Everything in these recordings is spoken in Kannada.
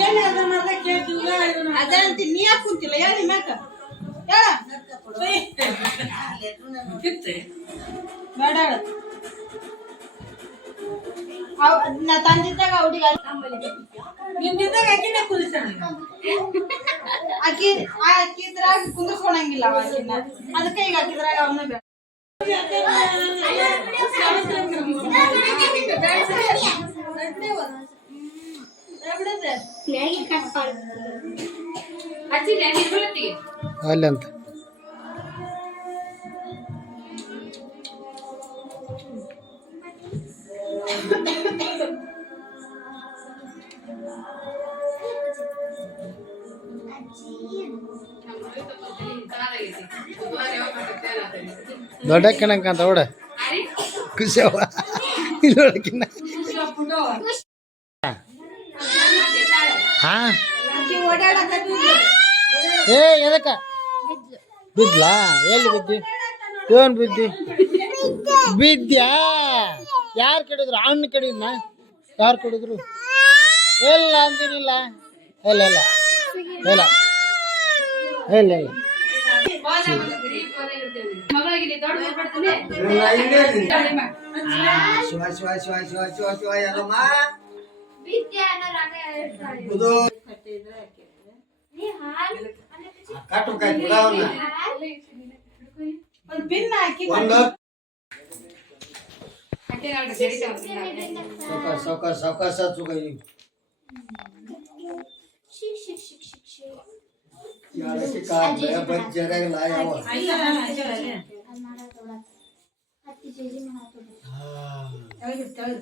ಎಲ್ಲಿ ಅದ ಮಾಡ್ದ ಕೇಳ್ತೀವಿ ಅದೇ ಅಂತ ನೀ ಯಾಕೆ ಕುಂತಿಲ್ಲ? ಹೇಳಿ ಮ್ಯಾಕ ಹೇಳ. ಬೇಡ ಹೇಳು. ಅವ್- ನಾ ತಂದಿದ್ದಾಗ ಹುಡುಗ ನಿಂದಿದ್ದಾಗ ಅಕ್ಕಿನ ಕುದಿಸೋಣ ಅಕ್ಕಿ ಆ ಅಕ್ಕಿದ್ರಾಗ ಕುಂದ್ರಸ್ಕೊಳಂಗಿಲ್ಲ ಅಕ್ಕಿನ ಅದಕ್ಕೆ ಈಗ ಅಕ್ಕಿದ್ರಾಗ ಅವನ ಬೇಡ. ಅಂತ ದೊಡ್ಡ ಕೆಣಕಂತ ನೋಡ ಖುಷಿಯವ ಇಲ್ಲಿ ನೋಡಕ್ಕಿನ್ನ ಹಾ ಏ ಎದಕ್ಕ ಬಿದ್ಲಾ ಎಲ್ಲಿ ಬಿದ್ದಿ ಏನ್ ಬಿದ್ದಿ ಬಿದ್ದ್ಯಾ ಯಾರು ಕಡಿದ್ರು ಅಣ್ಣ ಕಡಿದ್ನ ಯಾರು ಕಡಿದ್ರು ಇಲ್ಲ ಅಂದಿನಿಲ್ಲ ಇಲ್ಲ ಇಲ್ಲ ಇಲ್ಲ ಇಲ್ಲ ಇಲ್ಲ ಶಿವ ಶಿವ ಶಿವ ಶಿವ ಶಿವ ಶಿವ ಎಲ್ಲಮ್ಮ ಇದು ಕಟ್ಟು ಕೈ ಬಿಡ ಅವ್ನ ಒಂದ್ ಪಿನ್ ಹಾಕಿ ಒಂದು ಸಾವ್ಕಾಶ ಸಾವ್ಕಾಶ ಸಾವ್ಕಾಶ ಸುಖ ಯಾರಕ್ಕೆ ಕಾಲ ಬಂದ್ ಜರಾಗಲ್ಲ ಯಾವ ಅಷ್ಟು ಅನ್ಕೊಂಡು ತಗದು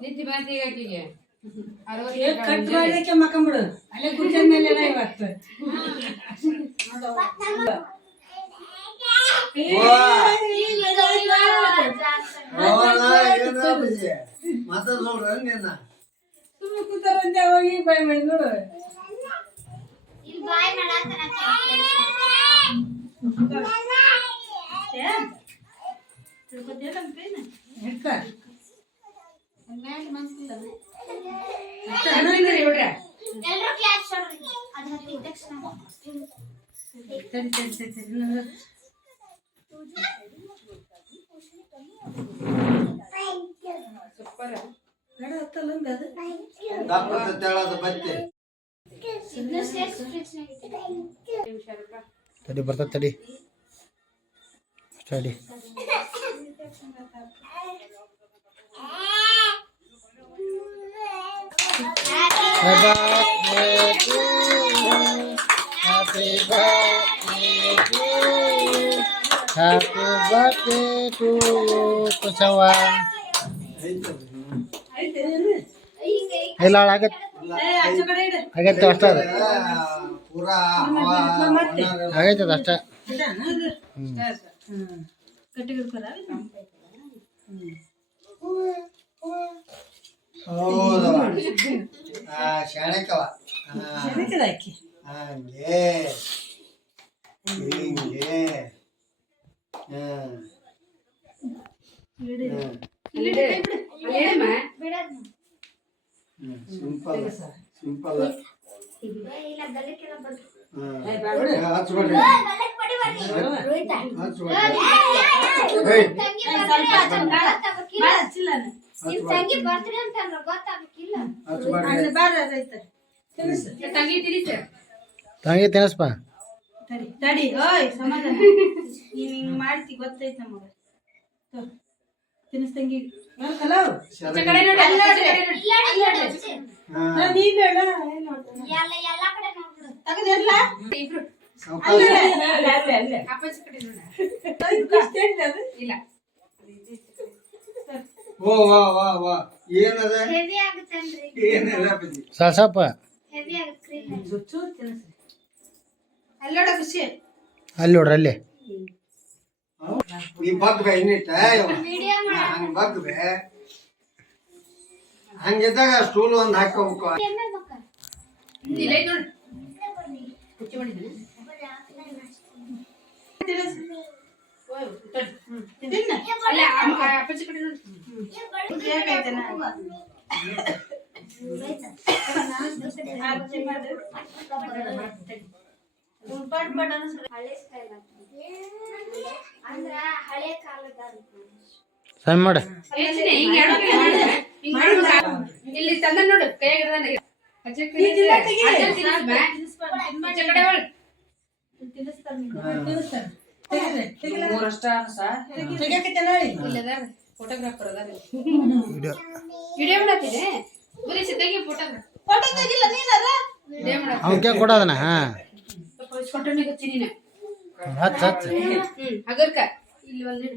ನಿತ್ಯ ಬಂತಿ ಆಕಿಗೆ ಕಟ್ ಮಾಡಿದಕ್ಕೆ ಮಕ್ಕಂಬಿಡು ಅಲ್ಲೇ ಗುಡ್ಡ ಮೇಲೆ ಇವತ್ತು ಸುಮ್ಮನೆ ಕೂತಾರಂತೆ ಅವಾಗ ಹೋಗಿ ಬಾಯ್ ಮಾಡಿ ನೋಡು ಬಾಯ್ ಸರಿ ಸರಿ ಸರಿ ಇನ್ನೊಂದು. ಬೇಡ ಹತ್ತಲ್ಲ ಹಂಗ ಅದು ದಪ್ಪತ್ತ ತೆಳದ ಬತ್ತೆ ತಡಿ ಬರ್ತದ ತಡಿ study Happy birthday to you. Happy birthday to you, ಕುಸವನ್ ಇಲ್ಲ ಆಗತ್ ಆಚೆ ಕಡೆ ಇಡು ಆಗತ್ತೆ ಅಷ್ಟ ಅದ ಅಷ್ಟೇ. Simple simple. ತಂಗಿ ತಿನಿಸ ತಂಗಿ ತಿನ್ನಿಸ್ಪ. ತಡಿ ತಡಿ. ಓಯ್ ಸಮಾಧಾನ. ನೀನ್ ಹಿಂಗ್ ಮಾಡ್ತಿ ಗೊತ್ತೈತ ನಮಗ. ತಿನ್ನಿಸ್ತಂಗಿ. ಓ ವಾ ವಾ ವಾ ಏನದ? ಅಪ್ಪಾಜಿ. ಖುಷಿ. ಅಲ್ಲಿ ನೋಡ್ರಿ ಅಲ್ಲಿ. ಈ ಬಗ್ಬೆ ಇನ್ನಿಟ್ಟ ವಿಡಿಯೋ ಹಂಗ ಬಗ್ಬೆ ಹಂಗಿದ್ದಾಗ ಸ್ಟೂಲ್ ಒಂದ್ ಹಾಕೋಬೇಕು ಎಮ್ಮೆ ಮಕ್ಕ ಇಲ್ಲ ಐತ್ ನೋಡು ಕುಚ್ಚಿ ಮಾಡಿದ್ದೀನಿ ಓಯ್, ತಡಿ. ತಿನ್ನ ಅಲ್ಲ ಅಮ್ಮ- ಆ ಅಪ್ಪಾಜಿ ಕಡೆ ನೋಡು ಕೇಕಾಯ್ತೇನ ಆರ್ತಿ ಮಾಡು ಪಟ್ ಪಟ್ ಅನ್ಸ್ರಿ. ಹಳೆ ಸ್ಟೈಲ್ ಅಂದ್ರ ಹಳೆ ಕಾಲದ ಸಣ್ಣ ಮಾಡು. ಇಲ್ಲಿ ತಂದ ನೋಡು ಫೋಟೋಗ್ರಾಫರ್ ಅದಾರ. ವಿಡಿಯೋ ಮಾಡತ್ತಿದೆ ಫೋಟೋ ತೆಗಿಲ್ಲ ವಿಡಿಯೋ ಮಾಡ ಅವಕ್ಕೆ ಕೊಡೋದನ ಹಾ. ನೀನು ಹಚ್ಚ ಹಚ್ಚ ಹಗರ್ಕ. ಇಲ್ಲಿ ಒಂದಿಡು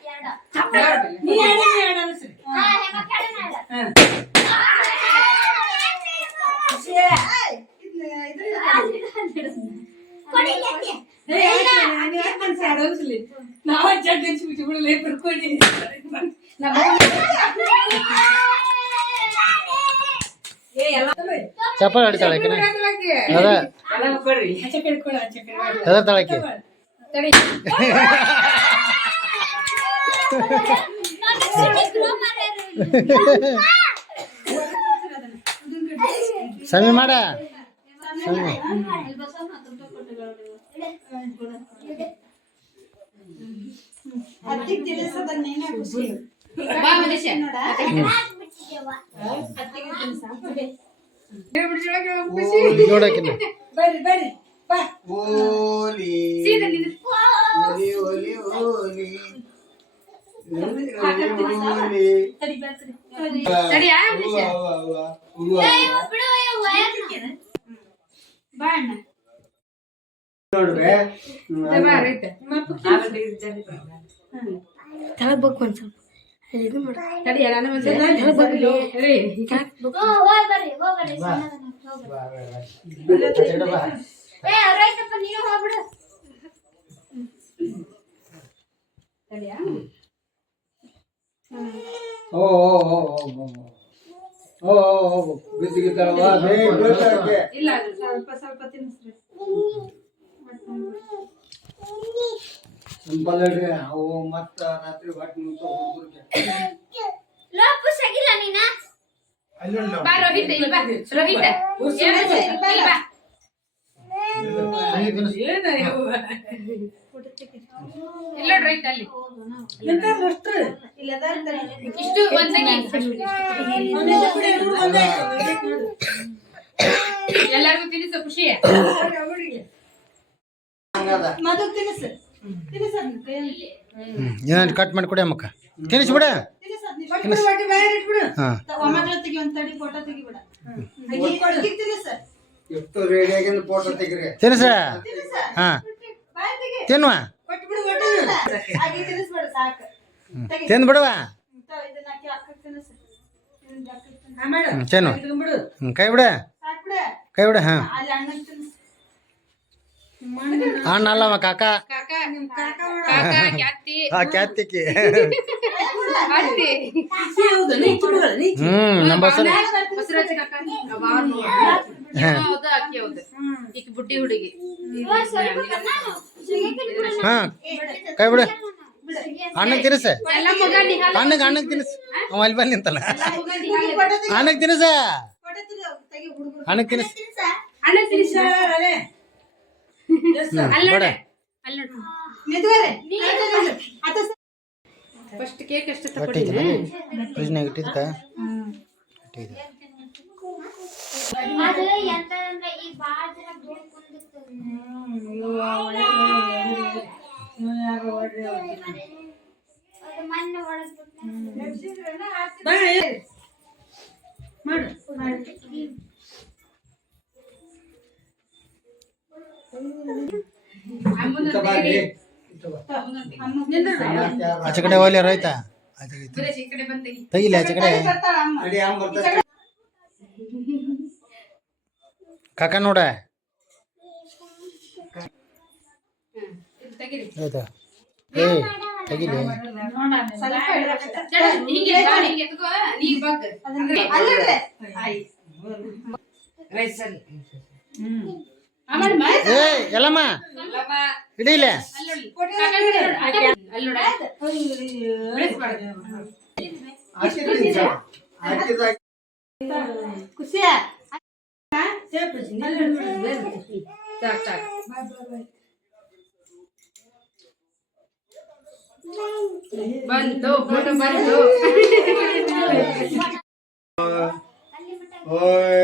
ಚಪ್ಪಲ್ ಆಡ್ತಾಳೆ ಆಕಿನ ಅದ ಎಲ್ಲ ಸಮಿ ಮಾಡ ಸಮಿ ಅತ್ತಿಗ್ ತಿನ್ನಿಸೋದ ನೀನೇ ಖುಷಿ ಬಾ ಮನುಷ್ಯ ನೋಡ ನೋಡಕಿನ ಬರ್ರಿ ಬರ್ರಿ ಬಾ ಓಲಿ ಸೀದಾ ನಿಂದ್ರು. ಓಲಿ ಓಲಿ ಓಲಿ ಒಂದ್ ಸ್ವಲ್ಪ ನೋಡ್ಬೆ ಬಾ ರೈತ ತಡಿ ಎಲ್ಲ ರೀ ನೀನು ಹೋಗ್ಬಿಡು ತಡಿಯಾ ಓ ಓ ಓ ಓ ಓ ಓ ಓ. ಬಿದ್ದಿಗಿದ್ದಾಳವ ಬೇ ಬೀಳ್ತಾಳೆ ಇಲ್ಲ ಅದು ಸ್ವಲ್ಪ ಸ್ವಲ್ಪ ತಿನ್ನಿಸ್ರಿ. ಸಿಂಪಲ್ ಹೇಳ್ರಿ ಅವು ಮತ್ತ ರಾತ್ರಿ ಹೊಟ್ಟೆ ಹುಡುಗರಿಗೆ. ಬಾ ರೋಹಿತ್ ಇಲ್ಲಿ ಬಾ. ರೋಹಿತ್ ಇಲ್ಲಿ ಬಾ. ಏನ? ಇಲ್ಲ ರೈಟ್ ರೈತ ಅಲ್ಲಿ. ಇಷ್ಟು. ಎಲ್ಲಾರ್ಗು ತಿನ್ನಿಸು ಖುಷಿ. ಏನಾದ್ರು ಕಟ್ ಮಾಡಿ ಕೊಡಿ ಅಮ್ಮಕ್ಕ. ಒಟ್ಟು ಬಿಡು. ಹಾಂ. ತಿನ್ನುವ. ತಿಂದು ಬಿಡುವ. ಹ್ಞೂ ಇಟ್ಕೊಂಡ್ಬಿಡು. ಕೈ ಬಿಡ. ಸಾಕ್ ಬಿಡ. ಕೈ ಬಿಡ ಹಾಂ. ಅಣ್ಣ. ಅಲ್ಲವ ಕಾಕ. ಕಾಕ. ಕಾಕ ಮಾಡು. ಕಾಕ ಕ್ಯಾತಿ ಆ ಕ್ಯಾತಿಕ್ಕಿ ಅತ್ತಿ ಖುಷಿ ಹೌದು, ನೀ ಇಟ್ಬಿಡು, ನೀ ಹ್ಞೂ ನಮ್ಮ ಬಸ್ಸಲ್ಲಿ ಬುಡ್ಡಿ ಹುಡುಗಿ. ಹಾಂ ಕೈ ಬಿಡು. ಅಣ್ಣಗೆ ತಿನ್ನಿಸ. ಎಲ್ಲ ಮಗ ನಿಹಾಲ ಅಣ್ಣಗೆ ಅಣ್ಣಗೆ ತಿನ್ನಿಸ್. ಅವ ಅಲ್ಲಿ ಬಂದು ನಿಂತಲ್ಲ. ಅಣ್ಣಗೆ ತಿನ್ನಿಸ. ಅಣ್ಣಗೆ ತಿನ್ನಿಸ್. ಅಣ್ಣ ಬೇಡ. ಫಸ್ಟ್ ಕೇಕ್ ಅಷ್ಟೇ ಫ್ರಿಜ್ನಾಗ ಇಟ್ಟಿದ್ದ. ಗಟ್ಟಿ ಇದೆ ಅದು ಎಂತಂದ್ರೆ ಈ ಬಾಳ ಜನ ದೂರ ಕುಂದಿರ್ತದೆ ಅದು ಮೊನ್ನೆ ಒಳಗ್ಬಿಟ್ಟು ಮಾಡು ಇಂತ ಬಾರಿ ಆಚೆ ಕಡೆ ಹೋಗ್ಲಿ ರೈತ ಆಚೆ ಕಡೆ ಸುರೇಶ್ ಈ ಕಡೆ ಬಂದ್ ತೆಗಿ ತೆಗಿಲಿ ಆಚೆ ಕಡೆ ಅಲ್ಲಿಡ್ರಿ. ಆಯ್. ಆಮೇಲೆ ಮಾ ಏ ಎಲ್ಲಮ್ಮ ಹಿಡೀಲೆ ಅಲ್ಲೊಳ್ಳಿ ಕಾಕ ಕಡೆ ನೋಡು, ಆ ಕಡೆ ಅಲ್ಲಿ ನೋಡು. ಬೆಳೆಸ್ಬಾರ್ದು. ಹಾಕಿದ್ದೀನಿ ಸರ್. ಹಾಕಿದಾಗ ಖುಷಿಯಾ ಸಾಕ್ ಸಾಕ್ Bantu, bantu, bantu. Oi,